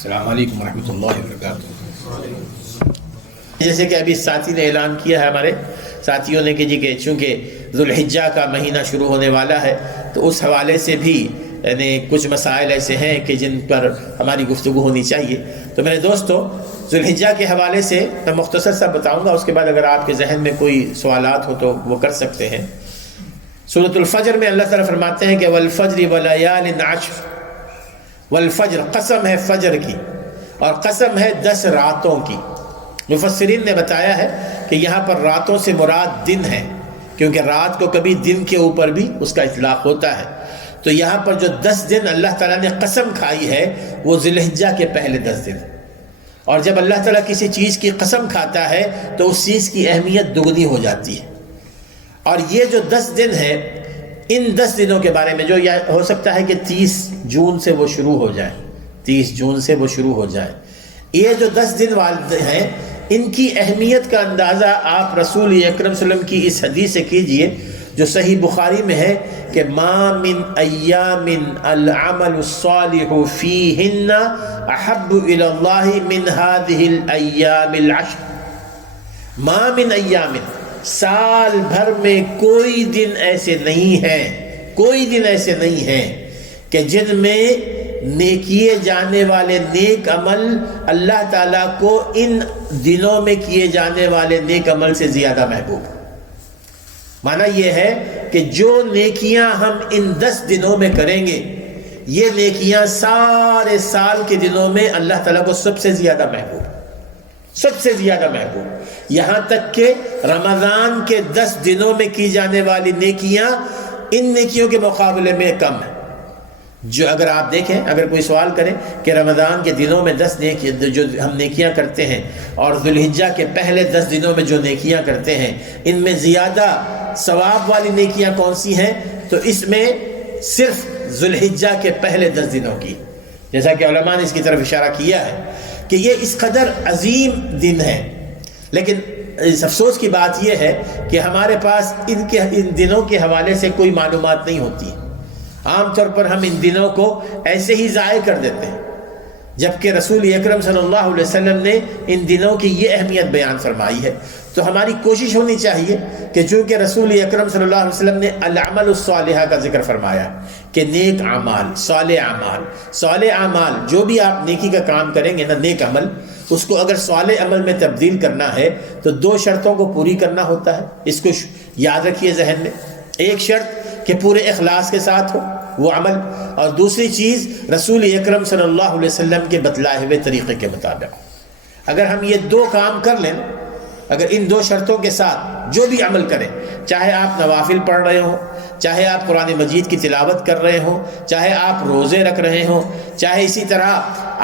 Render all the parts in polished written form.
السلام علیکم ورحمۃ اللہ وبرکاتہ۔ جیسے کہ ابھی ساتھی نے اعلان کیا ہے، ہمارے ساتھیوں نے کہ چونکہ ذوالحجہ کا مہینہ شروع ہونے والا ہے، تو اس حوالے سے بھی یعنی کچھ مسائل ایسے ہیں کہ جن پر ہماری گفتگو ہونی چاہیے۔ تو میرے دوستو، ذوالحجہ کے حوالے سے میں مختصر سا بتاؤں گا، اس کے بعد اگر آپ کے ذہن میں کوئی سوالات ہو تو وہ کر سکتے ہیں۔ سورۃ الفجر میں اللہ تعالیٰ فرماتے ہیں کہ والفجر ولیال عشر، والفجر قسم ہے فجر کی، اور قسم ہے 10 راتوں کی۔ مفسرین نے بتایا ہے کہ یہاں پر راتوں سے مراد دن ہے، کیونکہ رات کو کبھی دن کے اوپر بھی اس کا اطلاق ہوتا ہے۔ تو یہاں پر جو 10 دن اللہ تعالیٰ نے قسم کھائی ہے وہ ذوالحجہ کے پہلے 10 دن، اور جب اللہ تعالیٰ کسی چیز کی قسم کھاتا ہے تو اس چیز کی اہمیت دگنی ہو جاتی ہے۔ اور یہ جو 10 دن ہے، ان 10 دنوں کے بارے میں جو ہو سکتا ہے کہ 30 جون سے وہ شروع ہو جائے، 30 جون سے وہ شروع ہو جائے، یہ جو 10 دن والے ہیں، ان کی اہمیت کا اندازہ آپ رسول اکرم صلی اللہ علیہ وسلم کی اس حدیث سے کیجئے جو صحیح بخاری میں ہے کہ ما من ایام العمل الصالح فیہن احب الی اللہ من هذه الایام العشر۔ ما من ایام، سال بھر میں کوئی دن ایسے نہیں ہیں، کوئی دن ایسے نہیں ہیں کہ جن میں کیے جانے والے نیک عمل اللہ تعالیٰ کو ان دنوں میں کیے جانے والے نیک عمل سے زیادہ محبوب۔ معنی یہ ہے کہ جو نیکیاں ہم ان 10 دنوں میں کریں گے، یہ نیکیاں سارے سال کے دنوں میں اللہ تعالیٰ کو سب سے زیادہ محبوب، سب سے زیادہ محبوب۔ یہاں تک کہ رمضان کے 10 دنوں میں کی جانے والی نیکیاں ان نیکیوں کے مقابلے میں کم ہیں۔ جو اگر آپ دیکھیں، اگر کوئی سوال کرے کہ رمضان کے دنوں میں 10 نیکیاں جو ہم نیکیاں کرتے ہیں اور ذوالحجہ کے پہلے 10 دنوں میں جو نیکیاں کرتے ہیں، ان میں زیادہ ثواب والی نیکیاں کون سی ہیں؟ تو اس میں صرف ذوالحجہ کے پہلے 10 دنوں کی، جیسا کہ علماء نے اس کی طرف اشارہ کیا ہے کہ یہ اس قدر عظیم دن ہے۔ لیکن اس افسوس کی بات یہ ہے کہ ہمارے پاس ان دنوں کے حوالے سے کوئی معلومات نہیں ہوتی۔ عام طور پر ہم ان دنوں کو ایسے ہی ضائع کر دیتے ہیں، جبکہ رسول اکرم صلی اللہ علیہ وسلم نے ان دنوں کی یہ اہمیت بیان فرمائی ہے۔ تو ہماری کوشش ہونی چاہیے کہ چونکہ رسول اکرم صلی اللہ علیہ وسلم نے العمل الصالحہ کا ذکر فرمایا کہ نیک اعمال، صالح اعمال، صالح اعمال، جو بھی آپ نیکی کا کام کریں گے نا، نیک عمل، اس کو اگر صالح عمل میں تبدیل کرنا ہے تو 2 شرطوں کو پوری کرنا ہوتا ہے۔ اس کو یاد رکھیے ذہن میں، ایک شرط کہ پورے اخلاص کے ساتھ ہو وہ عمل، اور دوسری چیز رسول اکرم صلی اللہ علیہ وسلم کے بتلائے ہوئے طریقے کے مطابق۔ اگر ہم یہ 2 کام کر لیں، اگر ان 2 شرطوں کے ساتھ جو بھی عمل کریں، چاہے آپ نوافل پڑھ رہے ہوں، چاہے آپ قرآن مجید کی تلاوت کر رہے ہوں، چاہے آپ روزے رکھ رہے ہوں، چاہے اسی طرح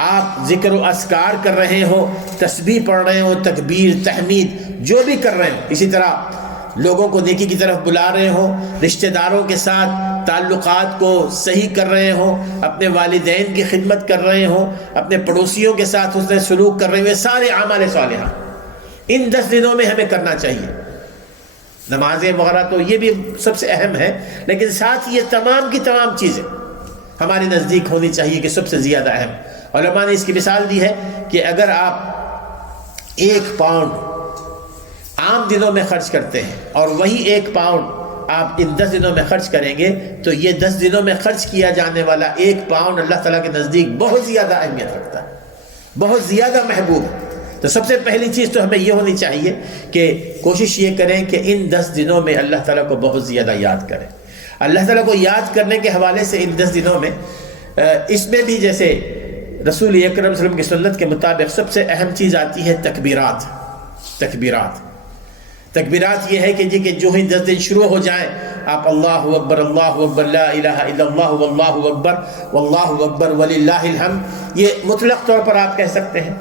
آپ ذکر و اذکار کر رہے ہوں، تسبیح پڑھ رہے ہوں، تکبیر، تحمید جو بھی کر رہے ہوں، اسی طرح لوگوں کو نیکی کی طرف بلا رہے ہوں، رشتہ داروں کے ساتھ تعلقات کو صحیح کر رہے ہوں، اپنے والدین کی خدمت کر رہے ہوں، اپنے پڑوسیوں کے ساتھ حسن سلوک کر رہے ہوئے، سارے اعمال صالحہ ان 10 دنوں میں ہمیں کرنا چاہیے۔ نمازیں وغیرہ تو یہ بھی سب سے اہم ہے، لیکن ساتھ یہ تمام کی تمام چیزیں ہمارے نزدیک ہونی چاہیے کہ سب سے زیادہ اہم۔ علماء نے اس کی مثال دی ہے کہ اگر آپ 1 پاؤنڈ عام دنوں میں خرچ کرتے ہیں اور وہی 1 پاؤنڈ آپ ان 10 دنوں میں خرچ کریں گے تو یہ 10 دنوں میں خرچ کیا جانے والا 1 پاؤنڈ اللہ تعالیٰ کے نزدیک بہت زیادہ اہمیت رکھتا ہے، بہت زیادہ محبوب ہے۔ تو سب سے پہلی چیز تو ہمیں یہ ہونی چاہیے کہ کوشش یہ کریں کہ ان 10 دنوں میں اللہ تعالیٰ کو بہت زیادہ یاد کریں۔ اللہ تعالیٰ کو یاد کرنے کے حوالے سے ان 10 دنوں میں اس میں بھی جیسے رسول اکرم صلی اللہ علیہ وسلم کی سنت کے مطابق سب سے اہم چیز آتی ہے تکبیرات۔ تکبیرات یہ ہے کہ جو ہی 10 دن شروع ہو جائیں آپ اللہ اکبر، اللہ اکبر، لا الہ الا اللہ، واللہ اکبر، واللہ اکبر وللہ الحمد، یہ مطلق طور پر آپ کہہ سکتے ہیں،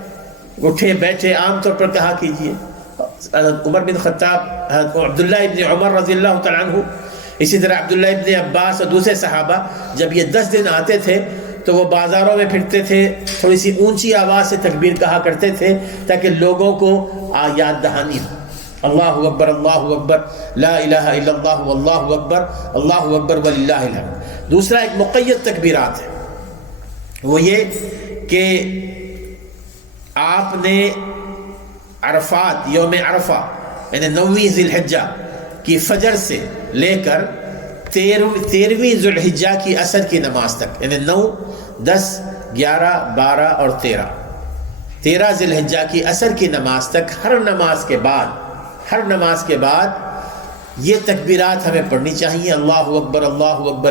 اٹھے بیٹھے عام طور پر کہا کیجئے۔ حضرت عمر بن خطاب، حضرت عبداللہ ابن عمر رضی اللہ تعالیٰ عنہ، اسی طرح عبداللہ ابن عباس اور دوسرے صحابہ جب یہ 10 دن آتے تھے تو وہ بازاروں میں پھرتے تھے، تھوڑی سی اونچی آواز سے تکبیر کہا کرتے تھے تاکہ لوگوں کو یاد دہانی ہو۔ اللہ اکبر، اللہ اکبر، لا الہ الا اللہ، واللہ اکبر، اللہ اکبر وللہ الحمد۔ دوسرا ایک مقید تکبیرات ہے، وہ یہ کہ آپ نے عرفات، یوم عرفہ یعنی 9ویں ذی الحجہ کی فجر سے لے کر 13ویں ذی الحجہ کی عصر کی نماز تک، یعنی 9، 10، 11، 12 اور 13 ذی الحجہ کی عصر کی نماز تک ہر نماز کے بعد یہ تکبیرات ہمیں پڑھنی چاہیے، اللہ اکبر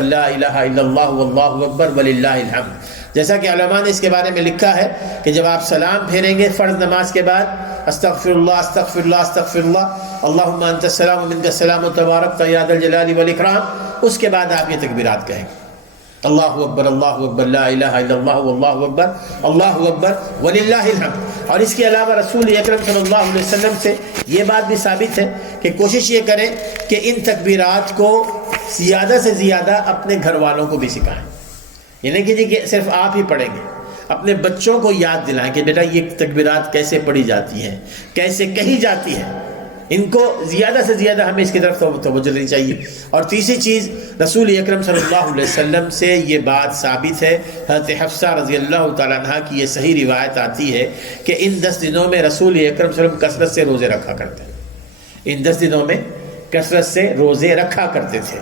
لا الہ الا اللہ واللہ اکبر وللہ الحمد۔ جیسا کہ علماء نے اس کے بارے میں لکھا ہے کہ جب آپ سلام پھیریں گے فرض نماز کے بعد، استغفر اللہ استغفر اللہ استغفر اللہ، اللہم انت السلام و منک السلام تبارک یا ذا الجلال والاکرام، اس کے بعد آپ یہ تکبیرات کہیں گے، اللہ اکبر لا الہ الا اللہ واللہ اکبر اللہ اکبر وللہ الحمد۔ اور اس کے علاوہ رسول اکرم صلی اللہ علیہ وسلم سے یہ بات بھی ثابت ہے کہ کوشش یہ کریں کہ ان تکبیرات کو زیادہ سے زیادہ اپنے گھر والوں کو بھی سکھائیں، یعنی کہ صرف آپ ہی پڑھیں گے، اپنے بچوں کو یاد دلائیں کہ بیٹا یہ تکبیرات کیسے پڑھی جاتی ہیں، کیسے کہی جاتی ہیں، ان کو زیادہ سے زیادہ ہمیں اس کی طرف توجہ دینی چاہیے۔ اور تیسری چیز، رسول اکرم صلی اللہ علیہ وسلم سے یہ بات ثابت ہے، حضرت حفصہ رضی اللہ تعالیٰ عنہ کی یہ صحیح روایت آتی ہے کہ ان 10 دنوں میں رسول اکرم صلی اللہ علیہ وسلم کثرت سے روزے رکھا کرتے ہیں، ان 10 دنوں میں کثرت سے روزے رکھا کرتے تھے۔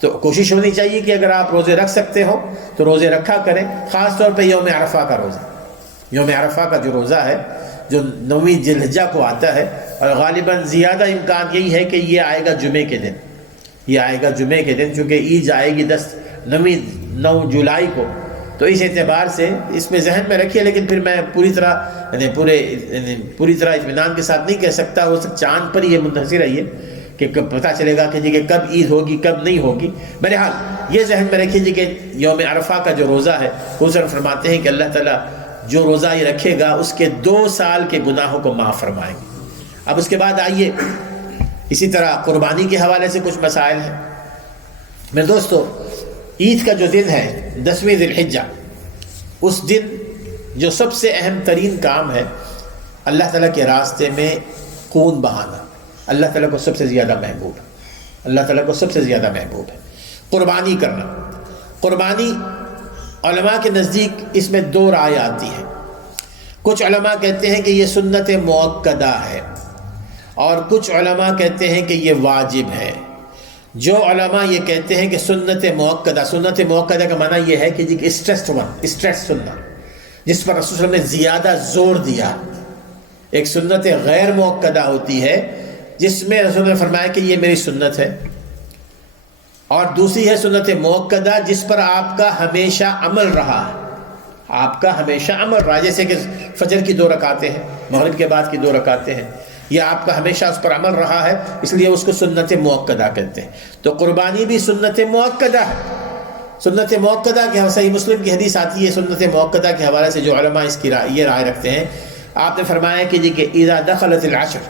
تو کوشش ہونی چاہیے کہ اگر آپ روزے رکھ سکتے ہو تو روزے رکھا کریں، خاص طور پہ یوم عرفہ کا روزہ، یوم عرفہ کا جو روزہ ہے جو 9ویں ذی الحجہ کو آتا ہے، اور غالباً زیادہ امکان یہی ہے کہ یہ آئے گا جمعے کے دن، یہ آئے گا جمعے کے دن، چونکہ عید آئے گی 9 جولائی کو، تو اس اعتبار سے اس میں ذہن میں رکھیے۔ لیکن پھر میں پوری طرح اطمینان کے ساتھ نہیں کہہ سکتا، وہ چاند پر یہ منحصر ہے یہ کہ کب پتہ چلے گا کہ کب عید ہوگی کب نہیں ہوگی۔ بہرحال یہ ذہن میں رکھیے کہ یوم عرفہ کا جو روزہ ہے، حضور فرماتے ہیں کہ اللہ تعالیٰ جو روزہ یہ رکھے گا اس کے 2 سال کے گناہوں کو معاف فرمائیں گے۔ اب اس کے بعد آئیے اسی طرح قربانی کے حوالے سے کچھ مسائل ہیں۔ میرے دوستو، عید کا جو دن ہے 10ویں ذی الحجہ، اس دن جو سب سے اہم ترین کام ہے، اللہ تعالیٰ کے راستے میں خون بہانا اللہ تعالیٰ کو سب سے زیادہ محبوب ہے، اللہ تعالیٰ کو سب سے زیادہ محبوب ہے۔ قربانی کرنا، قربانی علماء کے نزدیک اس میں 2 رائے آتی ہیں۔ کچھ علماء کہتے ہیں کہ یہ سنت مؤکدہ ہے، اور کچھ علماء کہتے ہیں کہ یہ واجب ہے۔ جو علماء یہ کہتے ہیں کہ سنت مؤکدہ کا معنی یہ ہے کہ اسٹریس سننا، جس پر رسول صلی اللہ علیہ وسلم نے زیادہ زور دیا۔ ایک سنت غیر مؤکدہ ہوتی ہے جس میں رسول نے فرمایا کہ یہ میری سنت ہے، اور دوسری ہے سنت مؤکدہ جس پر آپ کا ہمیشہ عمل رہا ہے، آپ کا ہمیشہ عمل رہا، جیسے کہ فجر کی 2 رکعتیں ہیں، مغرب کے بعد کی 2 رکعتیں ہیں، یہ آپ کا ہمیشہ اس پر عمل رہا ہے، اس لیے اس کو سنت مؤکدہ کہتے ہیں۔ تو قربانی بھی سنت مؤکدہ ہے۔ سنت مؤکدہ کے صحیح مسلم کی حدیث آتی ہے، سنت مؤکدہ کے حوالے سے جو علماء اس کی یہ رائے رکھتے ہیں، آپ نے فرمایا کہ اذا دخلت العشر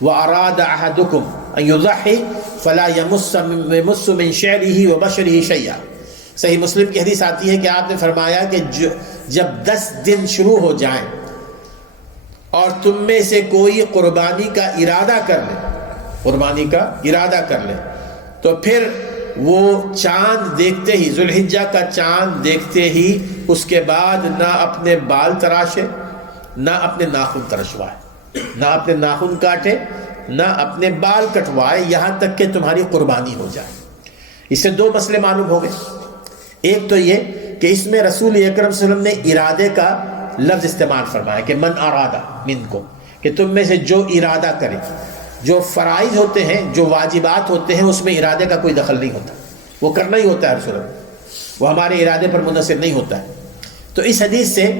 واراد احدکم ان یضحی فلا یمس من شعره وبشره شیئا۔ صحیح مسلم کی حدیث آتی ہے کہ آپ نے فرمایا کہ جب 10 دن شروع ہو جائیں اور تم میں سے کوئی قربانی کا ارادہ کر لے، تو پھر وہ چاند دیکھتے ہی، ذو الحجہ کا چاند دیکھتے ہی، اس کے بعد نہ اپنے بال تراشے، نہ اپنے ناخن ترشوائے، نہ اپنے ناخن کاٹے، نہ اپنے بال کٹوائے، یہاں تک کہ تمہاری قربانی ہو جائے۔ اس سے 2 مسئلے معلوم ہو گئے۔ ایک تو یہ کہ اس میں رسول اکرم صلی اللہ علیہ وسلم نے ارادے کا لفظ استعمال فرمایا کہ من ارادہ منکم، کہ تم میں سے جو ارادہ کرے۔ جو فرائض ہوتے ہیں، جو واجبات ہوتے ہیں، اس میں ارادے کا کوئی دخل نہیں ہوتا، وہ کرنا ہی ہوتا ہے رسول اللہ، وہ ہمارے ارادے پر منحصر نہیں ہوتا ہے۔ تو اس حدیث سے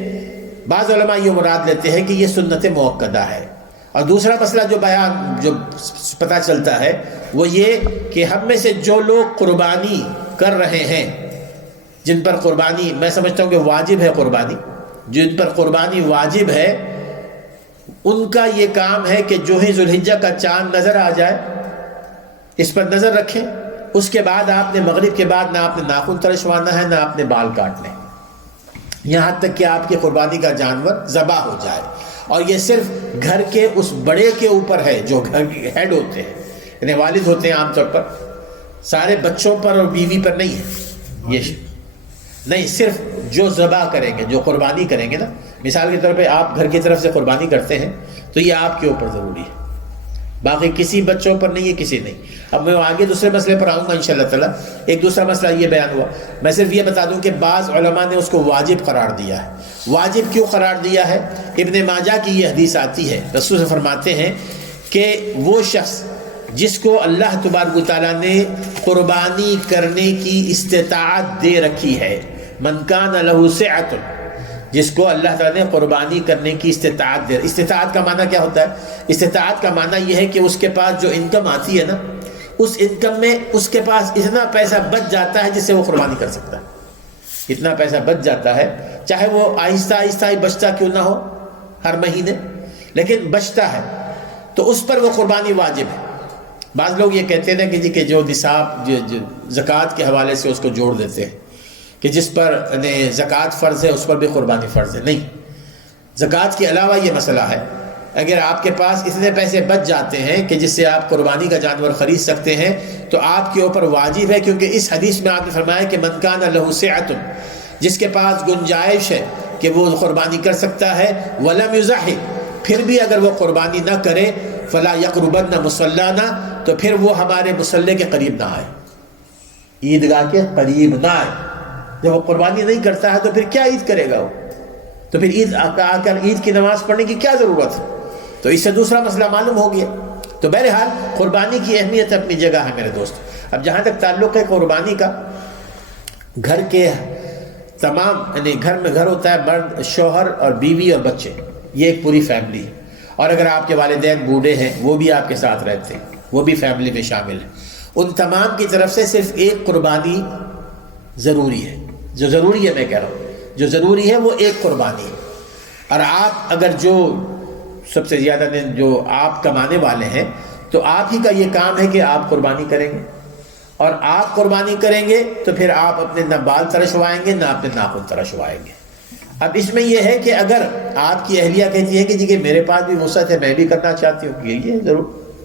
بعض علماء یہ مراد لیتے ہیں کہ یہ سنت مؤکدہ ہے۔ اور دوسرا مسئلہ جو پتہ چلتا ہے وہ یہ کہ ہم میں سے جو لوگ قربانی کر رہے ہیں، جن پر قربانی میں سمجھتا ہوں کہ واجب ہے، قربانی جن پر قربانی واجب ہے، ان کا یہ کام ہے کہ جو ہی ذو الحجہ کا چاند نظر آ جائے اس پر نظر رکھیں، اس کے بعد آپ نے مغرب کے بعد نہ آپ نے ناخن ترشوانا ہے، نہ آپ نے بال کاٹنے، یہاں تک کہ آپ کی قربانی کا جانور ذبح ہو جائے۔ اور یہ صرف گھر کے اس بڑے کے اوپر ہے جو گھر کے ہیڈ ہوتے ہیں، یعنی والد ہوتے ہیں عام طور پر، سارے بچوں پر اور بیوی پر نہیں ہے یہ نہیں، صرف جو ذبح کریں گے، جو قربانی کریں گے نا، مثال کے طور پہ آپ گھر کی طرف سے قربانی کرتے ہیں تو یہ آپ کے اوپر ضروری ہے، باقی کسی بچوں پر نہیں ہے، کسی نہیں۔ اب میں آگے دوسرے مسئلے پر آؤں گا انشاءاللہ تعالیٰ۔ ایک دوسرا مسئلہ یہ بیان ہوا، میں صرف یہ بتا دوں کہ بعض علماء نے اس کو واجب قرار دیا ہے۔ واجب کیوں قرار دیا ہے؟ ابن ماجہ کی یہ حدیث آتی ہے، رسول سے فرماتے ہیں کہ وہ شخص جس کو اللہ تبارک و تعالیٰ نے قربانی کرنے کی استطاعت دے رکھی ہے، من کان لہ سعۃ، جس کو اللہ تعالیٰ نے قربانی کرنے کی استطاعت دے۔ استطاعت کا معنی کیا ہوتا ہے؟ استطاعت کا معنی یہ ہے کہ اس کے پاس جو انکم آتی ہے نا، اس انکم میں اس کے پاس اتنا پیسہ بچ جاتا ہے جس سے وہ قربانی کر سکتا ہے، اتنا پیسہ بچ جاتا ہے، چاہے وہ آہستہ آہستہ ہی بچتا کیوں نہ ہو ہر مہینے، لیکن بچتا ہے تو اس پر وہ قربانی واجب ہے۔ بعض لوگ یہ کہتے ہیں کہ جو نصاب زکوٰۃ کے حوالے سے اس کو جوڑ دیتے ہیں کہ جس پر زکوٰۃ فرض ہے اس پر بھی قربانی فرض ہے۔ نہیں، زکوٰۃ کے علاوہ یہ مسئلہ ہے، اگر آپ کے پاس اتنے پیسے بچ جاتے ہیں کہ جس سے آپ قربانی کا جانور خرید سکتے ہیں تو آپ کے اوپر واجب ہے، کیونکہ اس حدیث میں آپ نے فرمایا کہ من کان لہ سعۃ، جس کے پاس گنجائش ہے کہ وہ قربانی کر سکتا ہے، ولم یضحی، پھر بھی اگر وہ قربانی نہ کرے، فلا یقربن مصلانا، تو پھر وہ ہمارے مصلی کے قریب نہ آئے، عیدگاہ کے قریب نہ آئے۔ جب وہ قربانی نہیں کرتا ہے تو پھر کیا عید کرے گا وہ؟ تو پھر عید آ کر عید کی نماز پڑھنے کی کیا ضرورت ہے؟ تو اس سے دوسرا مسئلہ معلوم ہو گیا۔ تو بہرحال قربانی کی اہمیت اپنی جگہ ہے میرے دوست۔ اب جہاں تک تعلق ہے قربانی کا، گھر کے تمام گھر میں گھر ہوتا ہے، مرد، شوہر اور بیوی اور بچے، یہ ایک پوری فیملی ہے۔ اور اگر آپ کے والدین بوڑھے ہیں وہ بھی آپ کے ساتھ رہتے ہیں، وہ بھی فیملی میں شامل ہیں۔ ان تمام کی طرف سے صرف ایک قربانی ضروری ہے، جو ضروری ہے، میں کہہ رہا ہوں جو ضروری ہے وہ ایک قربانی ہے۔ اور آپ اگر جو سب سے زیادہ جو آپ کمانے والے ہیں تو آپ ہی کا یہ کام ہے کہ آپ قربانی کریں گے، اور آپ قربانی کریں گے تو پھر آپ اپنے نہ بال ترشوائیں گے نہ اپنے ناخن ترشوائیں گے۔ اب اس میں یہ ہے کہ اگر آپ کی اہلیہ کہتی ہے کہ جی کہ میرے پاس بھی وسعت ہے، میں بھی کرنا چاہتی ہوں، یہ ضرور،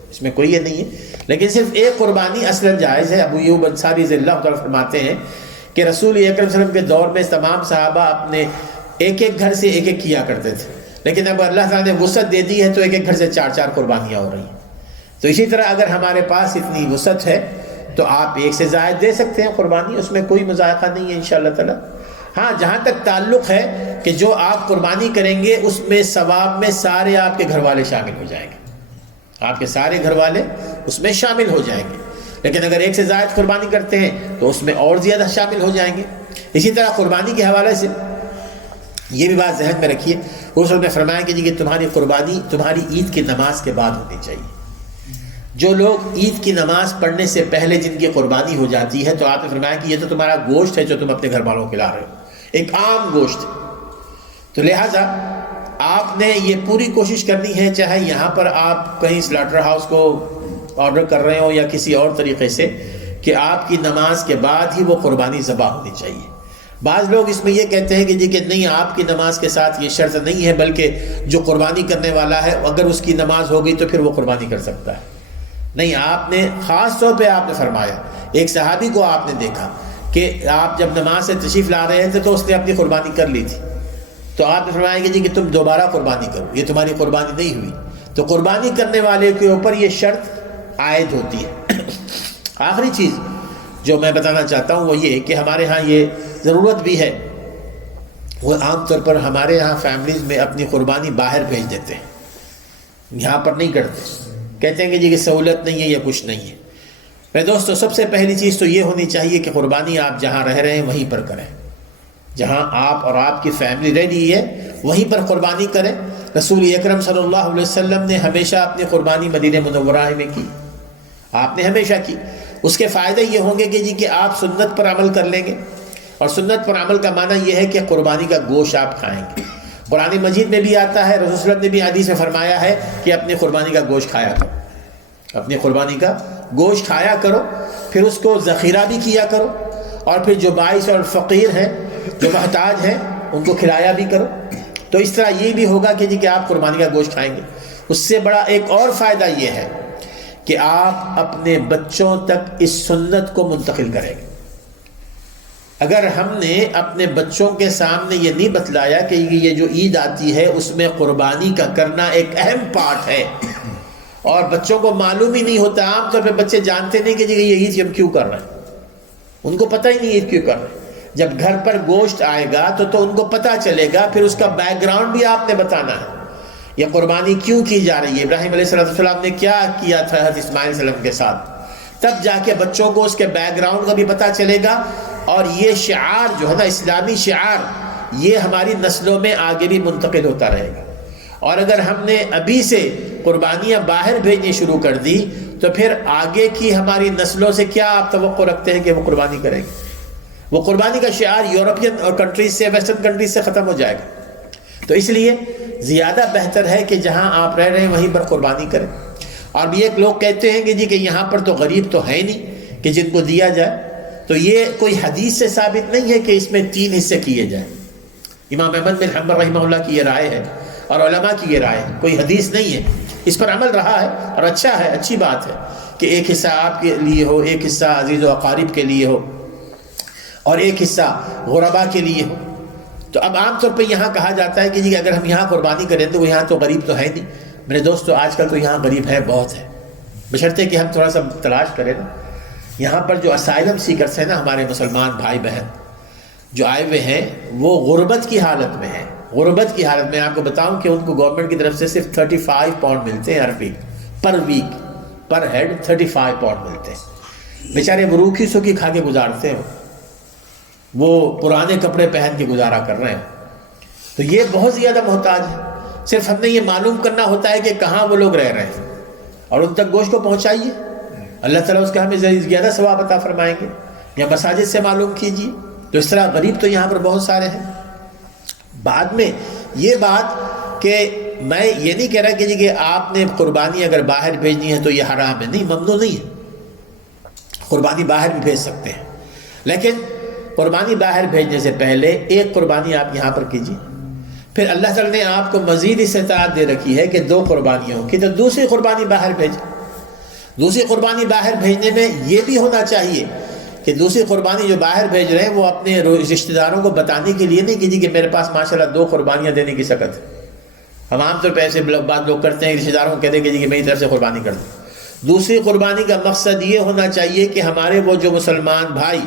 اس میں کوئی یہ نہیں ہے، لیکن صرف ایک قربانی اصلاً جائز ہے۔ ابو ایوب انصاری رضی اللہ تعالیٰ فرماتے ہیں کہ رسول اکرم صلی اللہ علیہ وسلم کے دور میں تمام صحابہ اپنے ایک ایک گھر سے ایک ایک کیا کرتے تھے، لیکن اب اللہ تعالیٰ نے وسعت دے دی ہے تو ایک ایک گھر سے چار چار قربانیاں ہو رہی ہیں۔ تو اسی طرح اگر ہمارے پاس اتنی وسعت ہے تو آپ ایک سے زائد دے سکتے ہیں قربانی، اس میں کوئی مذائقہ نہیں ہے انشاءاللہ تعالیٰ۔ ہاں، جہاں تک تعلق ہے کہ جو آپ قربانی کریں گے اس میں ثواب میں سارے آپ کے گھر والے شامل ہو جائیں گے، آپ کے سارے گھر والے اس میں شامل ہو جائیں گے، لیکن اگر ایک سے زائد قربانی کرتے ہیں تو اس میں اور زیادہ شامل ہو جائیں گے۔ اسی طرح قربانی کے حوالے سے یہ بھی بات ذہن میں رکھیے، اس وقت نے فرمایا کہ جی کہ تمہاری قربانی تمہاری عید کی نماز کے بعد ہونی چاہیے۔ جو لوگ عید کی نماز پڑھنے سے پہلے جن کی قربانی ہو جاتی ہے تو آپ نے فرمایا کہ یہ تو تمہارا گوشت ہے جو تم اپنے گھر والوں کو کھلا رہے ہو، ایک عام گوشت، تو لہٰذا آپ نے یہ پوری کوشش کرنی ہے، چاہے یہاں پر آپ کہیں سلاٹر ہاؤس کو آرڈر کر رہے ہو یا کسی اور طریقے سے، کہ آپ کی نماز کے بعد ہی وہ قربانی ذبح ہونی چاہیے۔ بعض لوگ اس میں یہ کہتے ہیں کہ جی کہ نہیں، آپ کی نماز کے ساتھ یہ شرط نہیں ہے، بلکہ جو قربانی کرنے والا ہے اگر اس کی نماز ہو گئی تو پھر وہ قربانی کر سکتا ہے۔ نہیں، آپ نے خاص طور پہ آپ نے فرمایا، ایک صحابی کو آپ نے دیکھا کہ آپ جب نماز سے تشریف لا رہے تھے تو اس نے اپنی قربانی کر لی تھی، تو آپ نے فرمایا کہ جی کہ تم دوبارہ قربانی کرو، یہ تمہاری قربانی نہیں ہوئی۔ تو قربانی کرنے والے کے اوپر یہ شرط عائد ہوتی ہے۔ آخری چیز جو میں بتانا چاہتا ہوں وہ یہ کہ ہمارے ہاں یہ ضرورت بھی ہے، وہ عام طور پر ہمارے ہاں فیملیز میں اپنی قربانی باہر بھیج دیتے ہیں، یہاں پر نہیں کرتے، کہتے ہیں کہ جی کہ سہولت نہیں ہے یا کچھ نہیں ہے۔ میرے دوستو، سب سے پہلی چیز تو یہ ہونی چاہیے کہ قربانی آپ جہاں رہ رہے ہیں وہیں پر کریں، جہاں آپ اور آپ کی فیملی رہ رہی ہے وہیں پر قربانی کریں۔ رسول اکرم صلی اللہ علیہ وسلم نے ہمیشہ اپنی قربانی مدینہ منورہ میں کی، آپ نے ہمیشہ کی۔ اس کے فائدے یہ ہوں گے کہ جی کہ آپ سنت پر عمل کر لیں گے، اور سنت پر عمل کا معنی یہ ہے کہ قربانی کا گوشت آپ کھائیں گے۔ قرآن مجید میں بھی آتا ہے، رسول صلی اللہ علیہ وسلم نے بھی حدیث میں فرمایا ہے کہ اپنی قربانی کا گوشت کھایا کرو، اپنی قربانی کا گوشت کھایا کرو، پھر اس کو ذخیرہ بھی کیا کرو، اور پھر جو باعث اور فقیر ہیں، جو محتاج ہیں، ان کو کھلایا بھی کرو۔ تو اس طرح یہ بھی ہوگا کہ جی کہ آپ قربانی کا گوشت کھائیں گے۔ اس سے بڑا ایک اور فائدہ یہ ہے کہ آپ اپنے بچوں تک اس سنت کو منتقل کریں گے۔ اگر ہم نے اپنے بچوں کے سامنے یہ نہیں بتلایا کہ یہ جو عید آتی ہے اس میں قربانی کا کرنا ایک اہم پارٹ ہے، اور بچوں کو معلوم ہی نہیں ہوتا، عام طور پہ بچے جانتے نہیں کہ یہ عید ہم کیوں کر رہے ہیں، ان کو پتہ ہی نہیں عید کیوں کر رہے ہیں۔ جب گھر پر گوشت آئے گا تو ان کو پتہ چلے گا، پھر اس کا بیک گراؤنڈ بھی آپ نے بتانا ہے، یہ قربانی کیوں کی جا رہی ہے، ابراہیم علیہ السلام نے کیا کیا تھا حضرت اسماعیل علیہ السلام کے ساتھ، تب جا کے بچوں کو اس کے بیک گراؤنڈ کا بھی پتہ چلے گا، اور یہ شعار جو ہے نا، اسلامی شعار، یہ ہماری نسلوں میں آگے بھی منتقل ہوتا رہے گا۔ اور اگر ہم نے ابھی سے قربانیاں باہر بھیجنی شروع کر دی تو پھر آگے کی ہماری نسلوں سے کیا آپ توقع رکھتے ہیں کہ وہ قربانی کریں گے؟ وہ قربانی کا شعار یورپین اور کنٹریز سے، ویسٹرن کنٹریز سے ختم ہو جائے گا۔ تو اس لیے زیادہ بہتر ہے کہ جہاں آپ رہ رہے ہیں وہیں پر قربانی کریں۔ اور بھی ایک لوگ کہتے ہیں کہ جی کہ یہاں پر تو غریب تو ہے نہیں کہ جن کو دیا جائے، تو یہ کوئی حدیث سے ثابت نہیں ہے کہ اس میں 3 حصے کیے جائیں۔ امام احمد بن حنبل رحمہ اللہ کی یہ رائے ہے اور علماء کی یہ رائے ہے، کوئی حدیث نہیں ہے، اس پر عمل رہا ہے اور اچھا ہے، اچھی بات ہے کہ ایک حصہ آپ کے لیے ہو، ایک حصہ عزیز و اقارب کے لیے ہو، اور ایک حصہ غرباء کے لیے ہو۔ تو اب عام طور پہ یہاں کہا جاتا ہے کہ جی اگر ہم یہاں قربانی کریں تو یہاں تو غریب تو ہے نہیں۔ میرے دوستو، آج کل تو یہاں غریب ہے، بہت ہے، بشرطے کہ ہم تھوڑا سا تلاش کریں نا۔ یہاں پر جو اسائلم سیکرس ہیں نا، ہمارے مسلمان بھائی بہن جو آئے ہوئے ہیں، وہ غربت کی حالت میں ہیں۔ غربت کی حالت میں آپ کو بتاؤں کہ ان کو گورنمنٹ کی طرف سے صرف 35 پاؤنڈ ملتے ہیں ہر ویک، پر ہیڈ 35 پاؤنڈ ملتے ہیں۔ بیچارے وہ روکھی سوکھی کھا کے گزارتے ہیں، وہ پرانے کپڑے پہن کے گزارا کر رہے ہیں۔ تو یہ بہت زیادہ محتاج ہے۔ صرف ہم نے یہ معلوم کرنا ہوتا ہے کہ کہاں وہ لوگ رہ رہے ہیں اور ان تک گوشت کو پہنچائیے، اللہ تعالیٰ اس کا ہمیں زیادہ ثواب عطا فرمائیں گے۔ یا مساجد سے معلوم کیجیے۔ تو اس طرح غریب تو یہاں پر بہت سارے ہیں۔ بعد میں یہ بات کہ میں یہ نہیں کہہ رہا کہ جی کہ آپ نے قربانی اگر باہر بھیجنی ہے تو یہ حرام ہے، نہیں، ممنوع نہیں ہے، قربانی باہر بھی بھیج سکتے ہیں، لیکن قربانی باہر بھیجنے سے پہلے ایک قربانی آپ یہاں پر کیجیے، پھر اللہ تعالیٰ نے آپ کو مزید استطاعت دے رکھی ہے کہ 2 قربانیوں کی، تو دوسری قربانی باہر بھیجیں۔ دوسری قربانی باہر بھیجنے میں یہ بھی ہونا چاہیے کہ دوسری قربانی جو باہر بھیج رہے ہیں وہ اپنے رشتہ داروں کو بتانے کے لیے نہیں کہ جی کہ میرے پاس ماشاءاللہ 2 قربانیاں دینے کی سکت ہے۔ ہم عام طور پہ ایسے بات لوگ کرتے ہیں، رشتہ داروں کو کہتے ہیں کہ جی کہ میری طرف سے قربانی کر دیں۔ دوسری قربانی کا مقصد یہ ہونا چاہیے کہ ہمارے وہ جو مسلمان بھائی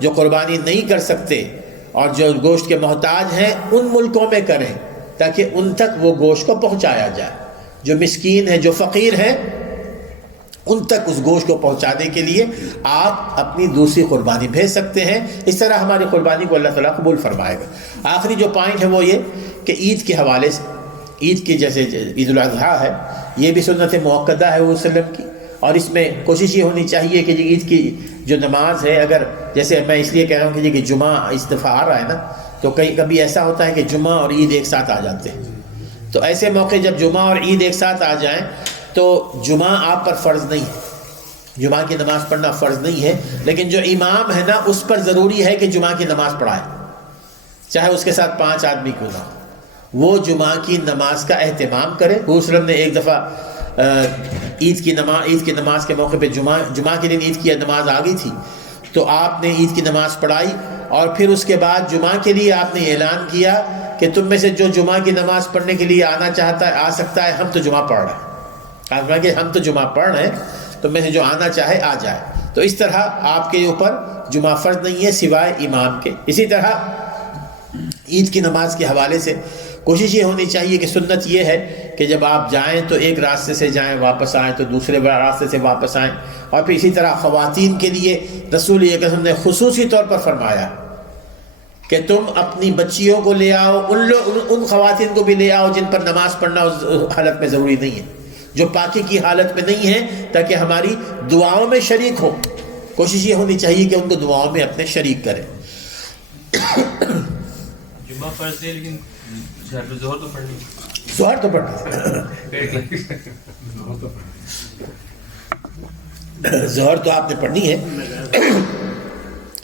جو قربانی نہیں کر سکتے اور جو گوشت کے محتاج ہیں، ان ملکوں میں کریں تاکہ ان تک وہ گوشت کو پہنچایا جائے۔ جو مسکین ہیں، جو فقیر ہیں، ان تک اس گوشت کو پہنچانے کے لیے آپ اپنی دوسری قربانی بھیج سکتے ہیں۔ اس طرح ہماری قربانی کو اللہ تعالیٰ قبول فرمائے گا۔ آخری جو پوائنٹ ہے وہ یہ کہ عید کے حوالے سے، عید کی جیسے عید الاضحیٰ ہے، یہ بھی سنت موقدہ ہے حضور صلی اللہ علیہ وسلم کی، اور اس میں کوشش یہ ہونی چاہیے کہ عید کی جو نماز ہے، اگر جیسے میں اس لیے کہہ رہا ہوں کہ جمعہ اس دفعہ آ رہا ہے نا، تو کبھی ایسا ہوتا ہے کہ جمعہ اور عید ایک ساتھ آ جاتے ہیں، تو ایسے موقع جب جمعہ اور عید ایک ساتھ آ جائیں تو جمعہ آپ پر فرض نہیں ہے، جمعہ کی نماز پڑھنا فرض نہیں ہے، لیکن جو امام ہے نا اس پر ضروری ہے کہ جمعہ کی نماز پڑھائے، چاہے اس کے ساتھ 5 آدمی کیوں نہ ہو، وہ جمعہ کی نماز کا اہتمام کرے۔ حضور صلی اللہ علیہ وسلم نے ایک دفعہ عید کی نماز کے موقع پہ جمعہ کے دن عید کی نماز آ گئی تھی، تو آپ نے عید کی نماز پڑھائی، اور پھر اس کے بعد جمعہ کے لیے آپ نے اعلان کیا کہ تم میں سے جو جمعہ کی نماز پڑھنے کے لیے آنا چاہتا ہے آ سکتا ہے، ہم تو جمعہ پڑھ رہے ہیں، کہ ہم تو جمعہ پڑھ رہے ہیں، تو میں سے جو آنا چاہے آ جائے۔ تو اس طرح آپ کے اوپر جمعہ فرض نہیں ہے سوائے امام کے۔ اسی طرح عید کی نماز کے حوالے سے کوشش یہ ہونی چاہیے کہ سنت یہ ہے کہ جب آپ جائیں تو ایک راستے سے جائیں، واپس آئیں تو دوسرے راستے سے واپس آئیں، اور پھر اسی طرح خواتین کے لیے رسول اکرم نے خصوصی طور پر فرمایا کہ تم اپنی بچیوں کو لے آؤ، ان خواتین کو بھی لے آؤ جن پر نماز پڑھنا اس حالت میں ضروری نہیں ہے، جو پاکی کی حالت میں نہیں ہیں، تاکہ ہماری دعاؤں میں شریک ہو۔ کوشش یہ ہونی چاہیے کہ ان کو دعاؤں میں اپنے شریک کریں۔ جمعہ فرض ہے لیکن ظہر تو پڑھنی، ظہر تو ظہر تو آپ نے پڑھنی ہے۔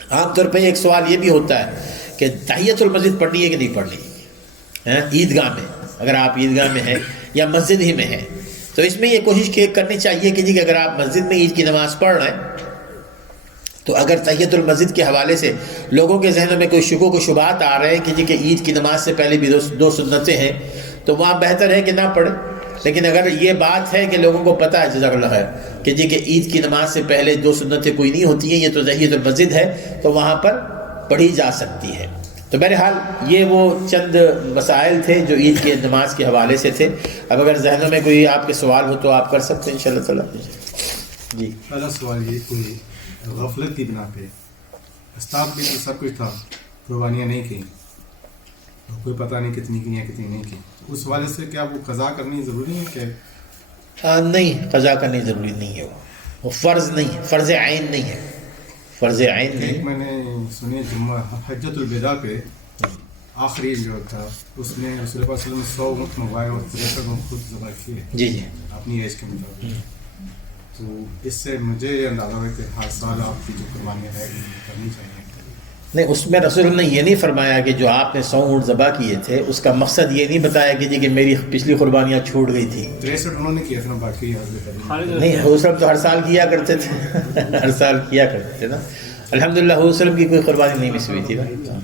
عام طور پہ ایک سوال یہ بھی ہوتا ہے کہ تحیۃ المسجد پڑھنی ہے کہ نہیں پڑھنی، عیدگاہ میں، اگر آپ عیدگاہ میں ہیں یا مسجد ہی میں ہیں، تو اس میں یہ کوشش کرنی چاہیے کہ جی کہ اگر آپ مسجد میں عید کی نماز پڑھ رہے ہیں تو اگر تحیۃ المسجد کے حوالے سے لوگوں کے ذہنوں میں کوئی شکوک و شبہات آ رہے ہیں کہ جی کہ عید کی نماز سے پہلے بھی دو سنتیں ہیں، تو وہاں بہتر ہے کہ نہ پڑھیں. لیکن اگر یہ بات ہے کہ لوگوں کو پتہ ہے جزاک اللہ خیر کہ جی کہ عید کی نماز سے پہلے 2 سنتیں کوئی نہیں ہوتی ہیں، یہ تو تحیۃ المسجد ہے، تو وہاں پر پڑھی جا سکتی ہے. تو بہرحال یہ وہ چند مسائل تھے جو عید کی نماز کے حوالے سے تھے. اب اگر ذہنوں میں کوئی آپ کے سوال ہو تو آپ کر سکتے ہیں انشاءاللہ تعالیٰ. جی پہلا سوال یہ، کوئی غفلت کی بنا پہ اسٹاف بھی تو سب کچھ تھا، قربانیاں نہیں کی، کوئی پتہ نہیں کتنی کی یا کتنی نہیں کی، اس والے سے کیا وہ قضا کرنی ضروری ہے کہ نہیں، قضا کرنی ضروری نہیں ہے. وہ فرض نہیں ہے، فرض عین نہیں ہے، فرض عین نہیں. ایک میں نے سنی جمعہ حجۃ الوداع پہ آخری جو تھا اس میں رسول اللہ صلی اللہ علیہ وسلم 100 اونٹ منگوائے اور 63 اونٹ خود ذبح کیے جی جی. اپنی ایج کے مطابق. تو اس سے مجھے یہ اندازہ ہوا کہ ہر سال آپ کی جو قربانیاں ہے کرنی چاہیے. نہیں، اس میں رسول اللہ نے یہ نہیں فرمایا کہ جو آپ نے 100 اونٹ ذبح کیے تھے اس کا مقصد یہ نہیں بتایا کہ جی کہ میری پچھلی قربانیاں چھوٹ گئی تھی. 63 انہوں نے کیا تھا نا، باقی نہیں، حضور صاحب تو ہر سال کیا کرتے تھے ہر سال کیا کرتے تھے نا. الحمدللہ حضور صلی اللہ علیہ وسلم کی کوئی قربانی نہیں مس ہوئی تھی نا.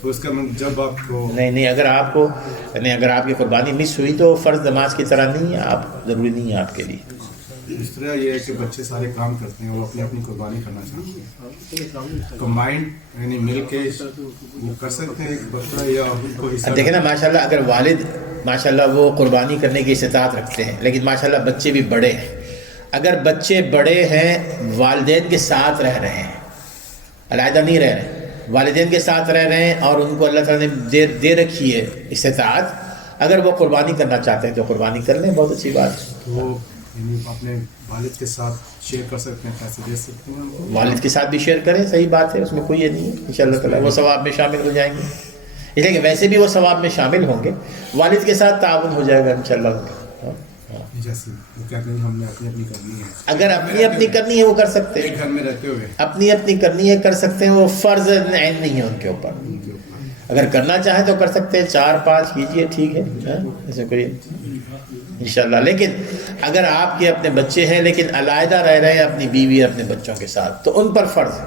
تو اس کا جب آپ کو نہیں، اگر آپ کو اگر آپ کی قربانی مس ہوئی تو فرض نماز کی طرح نہیں ہے، آپ ضروری نہیں ہے آپ کے لیے. اس طرح یہ ہے کہ بچے سارے کام کرتے ہیں، وہ اپنی اپنی قربانی کرنا چاہتے ہیں، کمبائنڈ یعنی مل کے وہ کر سکتے ہیں ایک بچہ یا ان کو حصہ. دیکھیں نا ماشاءاللہ اگر والد ماشاءاللہ وہ قربانی کرنے کی استطاعت رکھتے ہیں، لیکن ماشاءاللہ بچے بھی بڑے ہیں. اگر بچے بڑے ہیں، والدین کے ساتھ رہ رہے ہیں، علیحدہ نہیں رہ رہے، والدین کے ساتھ رہ رہے ہیں اور ان کو اللہ تعالیٰ نے دے رکھی ہے استطاعت، اگر وہ قربانی کرنا چاہتے ہیں تو قربانی کر لیں، بہت اچھی بات ہے. وہ یعنی اپنے والد کے ساتھ شیئر کر سکتے ہیں، پیسے دے سکتے ہیں، والد کے ساتھ بھی شیئر کریں، صحیح بات ہے، اس میں کوئی یہ نہیں ہے. انشاءاللہ تعالیٰ وہ ثواب میں شامل ہو جائیں گے، اس لیے کہ ویسے بھی وہ ثواب میں شامل ہوں گے، والد کے ساتھ تعاون ہو جائے گا انشاءاللہ. جیسے وہ کہتے ہیں ہم نے اپنی اپنی کرنی ہے، اگر اپنی اپنی کرنی ہے وہ کر سکتے ہیں، ایک گھر میں رہتے ہوئے اپنی اپنی کرنی ہے کر سکتے ہیں، وہ فرض عین نہیں ہے ان کے اوپر. اگر کرنا چاہیں تو کر سکتے ہیں، 4-5 کیجئے، ٹھیک ہے، ایسے کوئی انشاءاللہ. لیکن اگر آپ کے اپنے بچے ہیں لیکن علیحدہ رہ رہے ہیں اپنی بیوی اور اپنے بچوں کے ساتھ، تو ان پر فرض ہے.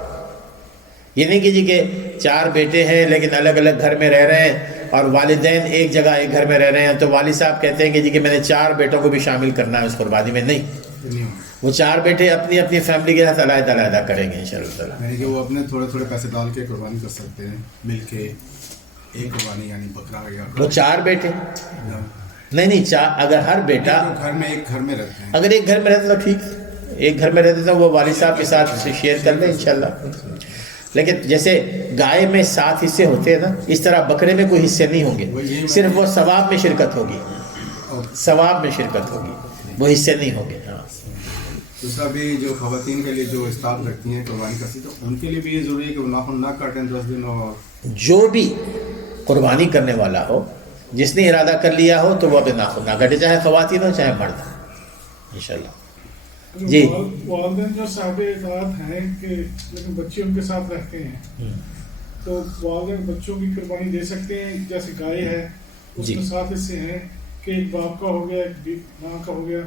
یہ نہیں کہ جی کہ 4 بیٹے ہیں لیکن الگ الگ گھر میں رہ رہے ہیں اور والدین ایک جگہ ایک گھر میں رہ رہے ہیں، تو والد صاحب کہتے ہیں کہ جی کہ میں نے 4 بیٹوں کو بھی شامل کرنا ہے اس قربانی میں. نہیں، وہ 4 بیٹے اپنی اپنی فیملی کے ساتھ علیحدہ علیحدہ کریں گے انشاءاللہ تعالیٰ. یعنی کہ وہ اپنے تھوڑے تھوڑے پیسے ڈال کے قربانی کر سکتے ہیں، مل کے ایک قربانی یعنی بکرا یا وہ 4 بیٹے نہیں 4، اگر ہر بیٹا گھر میں ایک گھر میں رہتے ہیں، اگر ایک گھر میں رہتے تو ٹھیک، ایک گھر میں رہتے تو وہ والد صاحب کے ساتھ شیئر کر لیں انشاءاللہ. لیکن جیسے گائے میں 7 حصے ہوتے ہیں نا، اس طرح بکرے میں کوئی حصے نہیں ہوں گے، صرف وہ ثواب میں شرکت ہوگی، ثواب میں شرکت ہوگی، وہ حصے نہیں ہوں گے. ہاں، دوسرا بھی جو خواتین کے لیے جو اسٹاف رکھتی ہیں قربانی کرتی، تو ان کے لیے بھی یہ ضروری ہے کہ وہ ناخن نہ کاٹیں 10 دن. اور جو بھی قربانی کرنے والا ہو، جس نے ارادہ کر لیا ہو تو وہ اپنے ناخن نہ کاٹے، چاہے خواتین ہو چاہے مرد انشاءاللہ. جی والدین جو صاحب اطاعت ہیں کہ لیکن بچے ان کے ساتھ رہتے ہیں، تو والدین بچوں کی قربانی دے سکتے ہیں. جیسے گائے ہے اس کے ساتھ حصے ہیں کہ ایک باپ کا ہو گیا، ایک ماں کا ہو گیا،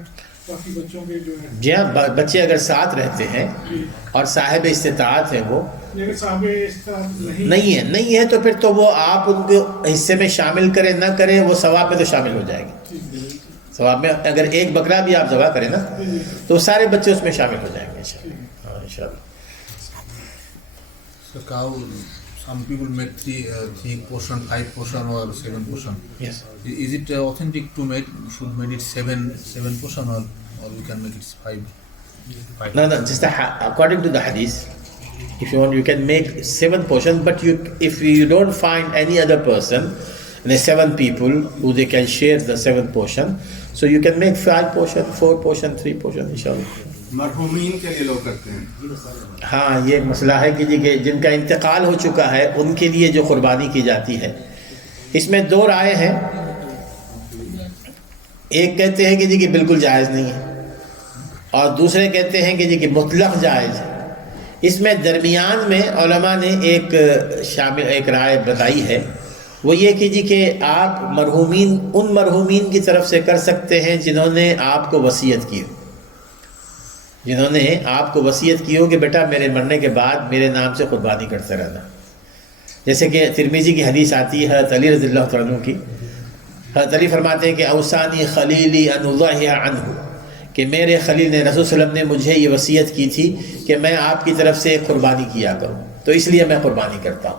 باقی بچوں کے جو ہے. جی ہاں، بچے اگر ساتھ رہتے ہیں اور صاحب استطاعت ہے وہ لیکن صاحب استطاعت نہیں ہے تو پھر تو وہ آپ ان کے حصے میں شامل کریں نہ کریں، وہ ثواب میں تو شامل ہو جائے گی. ثواب میں اگر ایک بکرا بھی آپ ذبح کریں نا تو سارے بچے اس میں شامل ہو جائیں گے انشاءاللہ. So cow, some people make 3 portion, 5 portion or 7 portion. Yes. Is it authentic to should make it 7 portion or we can make it 5? No, just according to the hadith, if you want you can make 7 portions, but if you don't find any other person, and 7 people who they can share the 7th portion, so you can make 5 portion, 4 portion, 3 portion inshallah. مرحومین کے لیے لوگ کرتے ہیں. ہاں، یہ مسئلہ ہے کہ جن کا انتقال ہو چکا ہے ان کے لیے جو قربانی کی جاتی ہے، اس میں 2 رائے ہیں. ایک کہتے ہیں کہ جی کہ بالکل جائز نہیں ہے، اور دوسرے کہتے ہیں کہ جی کہ مطلق جائز ہے. اس میں درمیان میں علماء نے ایک رائے بتائی ہے، وہ یہ کہ جی کہ آپ ان مرحومین کی طرف سے کر سکتے ہیں جنہوں نے آپ کو وصیت کی ہو. جنہوں نے آپ کو وصیت کی ہو کہ بیٹا میرے مرنے کے بعد میرے نام سے قربانی کرتے رہنا. جیسے کہ ترمذی کی حدیث آتی ہے حضرت علی رضی اللہ تعالیٰ عنہ کی. حضرت علی فرماتے ہیں کہ اوصانی خلیلی ان اضحی عنہ، کہ میرے خلیل نے رسول صلی اللہ علیہ وسلم نے مجھے یہ وصیت کی تھی کہ میں آپ کی طرف سے قربانی کیا کروں، تو اس لیے میں قربانی کرتا ہوں.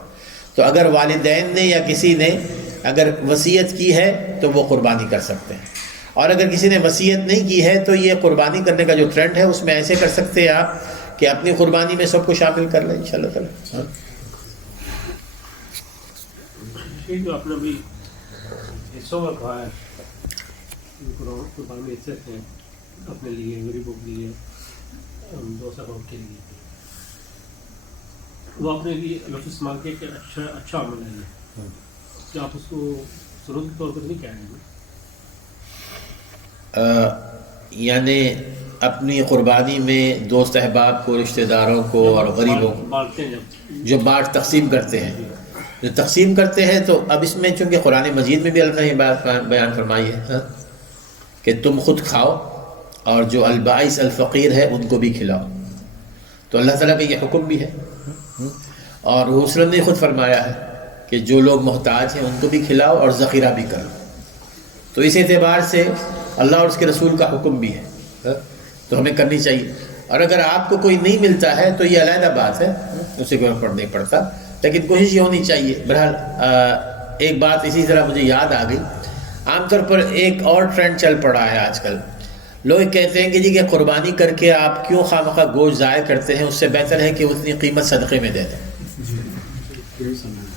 تو اگر والدین نے یا کسی نے اگر وصیت کی ہے تو وہ قربانی کر سکتے ہیں، اور اگر کسی نے وصیت نہیں کی ہے تو یہ قربانی کرنے کا جو ٹرینڈ ہے اس میں ایسے کر سکتے ہیں آپ کہ اپنی قربانی میں سب کو شامل کر لیں انشاءاللہ تعالی. جو آپ نے ابھی حصوں میں کہا ہے قربانی میں حصے ہیں اپنے لیے، غریبوں کے لیے، دوست احباب کے لیے، وہ اپنے لیے لفظ استعمال کیا کہ اچھا عمل ہے یہ، کیا آپ اس کو ضرورت کے طور پر نہیں کہہ رہے ہیں؟ یعنی اپنی قربانی میں دوست احباب کو، رشتہ داروں کو اور غریبوں کو بانٹتے ہیں جو بانٹ تقسیم کرتے ہیں، جو تقسیم کرتے ہیں، تو اب اس میں چونکہ قرآن مجید میں بھی اللہ نے یہ بات بیان فرمائی ہے کہ تم خود کھاؤ اور جو البائس الفقیر ہے ان کو بھی کھلاؤ، تو اللہ تعالیٰ کا یہ حکم بھی ہے. اور رسول وسلم نے خود فرمایا ہے کہ جو لوگ محتاج ہیں ان کو بھی کھلاؤ اور ذخیرہ بھی کرو. تو اس اعتبار سے اللہ اور اس کے رسول کا حکم بھی ہے تو ہمیں کرنی چاہیے. اور اگر آپ کو کوئی نہیں ملتا ہے تو یہ علیحدہ بات ہے، اسے کوئی فرق نہیں پڑتا، لیکن کوشش یہ ہونی چاہیے. بہرحال ایک بات اسی طرح مجھے یاد آ گئی، عام طور پر ایک اور ٹرینڈ چل پڑا ہے آج کل. لوگ کہتے ہیں کہ جی کہ قربانی کر کے آپ کیوں خواہ گوشت ضائع کرتے ہیں، اس سے بہتر ہے کہ اتنی قیمت صدقے میں دے دیں.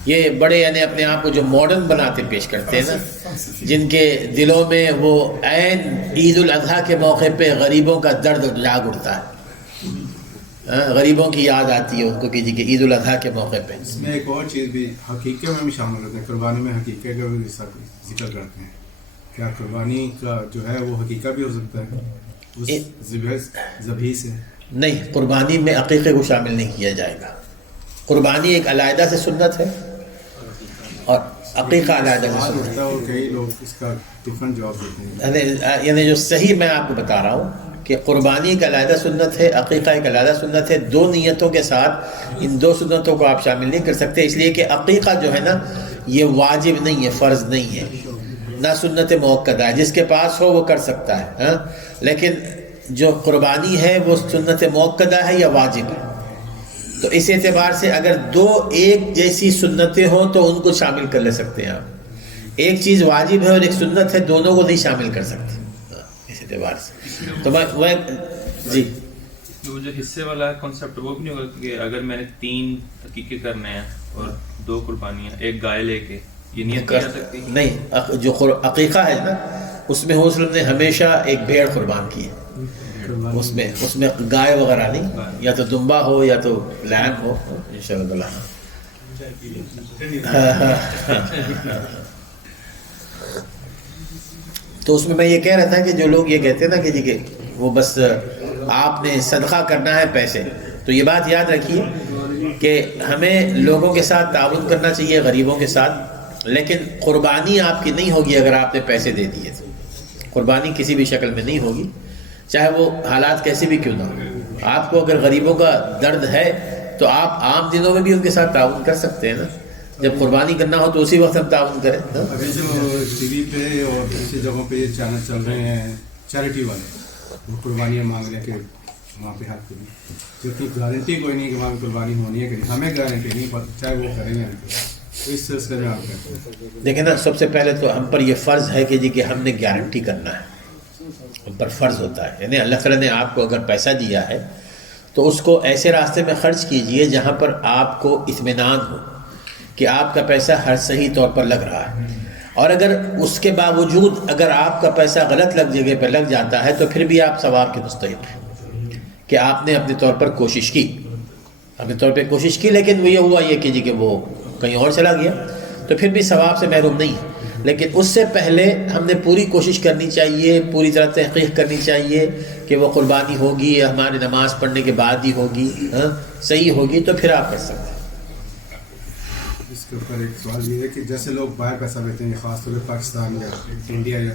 یہ بڑے یعنی اپنے آپ کو جو ماڈرن بناتے پیش کرتے ہیں نا، جن کے دلوں میں وہ عین عید الاضحیٰ کے موقع پہ غریبوں کا درد جاگ اٹھتا ہے، غریبوں کی یاد آتی ہے ان کو کہ جی کہ عید الاضحیٰ کے موقع پہ. اس میں ایک اور چیز بھی حقیقے میں بھی شامل ہوتے ہیں، قربانی میں حقیقے کا بھی ذکر کرتے ہیں. کیا قربانی کا جو ہے وہ حقیقہ بھی ہو سکتا ہے اس ذبح سے؟ نہیں، قربانی میں عقیقے کو شامل نہیں کیا جائے گا. قربانی ایک علیحدہ سے سنت ہے اور عقیقہ علیحدہ سے سنت ہے. اور کئی لوگ اس کا ڈفرنٹ جواب دیتے ہیں. یعنی جو صحیح میں آپ کو بتا رہا ہوں کہ قربانی ایک علیحدہ سنت ہے، عقیقہ ایک علیحدہ سنت ہے. دو نیتوں کے ساتھ ان دو سنتوں کو آپ شامل نہیں کر سکتے، اس لیے کہ عقیقہ جو ہے نا یہ واجب نہیں ہے، فرض نہیں ہے، نہ سنت موقدہ ہے. جس کے پاس ہو وہ کر سکتا ہے، لیکن جو قربانی ہے وہ سنت موقدہ ہے یا واجب ہے. تو اس اعتبار سے اگر دو ایک جیسی سنتیں ہوں تو ان کو شامل کر لے سکتے ہیں آپ. ایک چیز واجب ہے اور ایک سنت ہے، دونوں کو نہیں شامل کر سکتے اس اعتبار سے. تو وہ جی وہ جو حصے والا کانسیپٹ وہ بھی نہیں ہوگا کہ اگر میں نے 3 عقیقے کرنے ہیں اور 2 قربانیاں، ایک گائے لے کے، یہ نیت کر سکتی نہیں. جو عقیقہ ہے نا اس میں حضرت نے ہمیشہ ایک بھیڑ قربان کی ہے، اس میں گائے وغیرہ نہیں، یا تو دمبا ہو یا تو لیم ہو انشاءاللہ. تو اس میں یہ کہہ رہا تھا کہ جو لوگ یہ کہتے ہیں نا کہ جی کہ وہ بس آپ نے صدقہ کرنا ہے پیسے، تو یہ بات یاد رکھیے کہ ہمیں لوگوں کے ساتھ تعاون کرنا چاہیے، غریبوں کے ساتھ، لیکن قربانی آپ کی نہیں ہوگی اگر آپ نے پیسے دے دیے تو. قربانی کسی بھی شکل میں نہیں ہوگی، چاہے وہ حالات کیسے بھی کیوں نہ ہو. آپ کو اگر غریبوں کا درد ہے تو آپ عام دنوں میں بھی ان کے ساتھ تعاون کر سکتے ہیں نا. جب قربانی کرنا ہو تو اسی وقت ہم تعاون کریں. ابھی جو ٹی وی پہ اور دوسری جگہوں پہ یہ چینل چل رہے ہیں چیریٹی والے، وہ قربانیاں مانگ رہے ہیں کہ وہاں پہ ہاتھ کریں، جتنی گارنٹی کوئی نہیں کہ وہاں پہ قربانی ہونی ہے کہ ہمیں گارنٹی نہیں پتہ، چاہے وہ کریں یا نہیں. اس سلسلے میں آپ کہتے ہیں دیکھیں نا، سب سے پہلے تو ہم پر یہ فرض ہے کہ جی کہ ہم نے گارنٹی کرنا ہے، ہم پر فرض ہوتا ہے. یعنی اللہ تعالیٰ نے آپ کو اگر پیسہ دیا ہے تو اس کو ایسے راستے میں خرچ کیجئے جہاں پر آپ کو اطمینان ہو کہ آپ کا پیسہ ہر صحیح طور پر لگ رہا ہے. اور اگر اس کے باوجود اگر آپ کا پیسہ غلط جگہ پر لگ جاتا ہے تو پھر بھی آپ ثواب کے مستحق ہیں کہ آپ نے اپنے طور پر کوشش کی، اپنے طور پہ کوشش کی، لیکن وہ یہ ہوا یہ کہ جی کہ وہ کہیں اور چلا گیا تو پھر بھی ثواب سے محروم نہیں. لیکن اس سے پہلے ہم نے پوری کوشش کرنی چاہیے، پوری طرح تحقیق کرنی چاہیے کہ وہ قربانی ہوگی ہماری نماز پڑھنے کے بعد ہی ہوگی، صحیح ہوگی تو پھر آپ کر سکتے ہیں. اس کے اوپر ایک سوال یہ ہے کہ جیسے لوگ باہر پیسہ لیتے ہیں، خاص طور پہ پاکستان یا انڈیا یا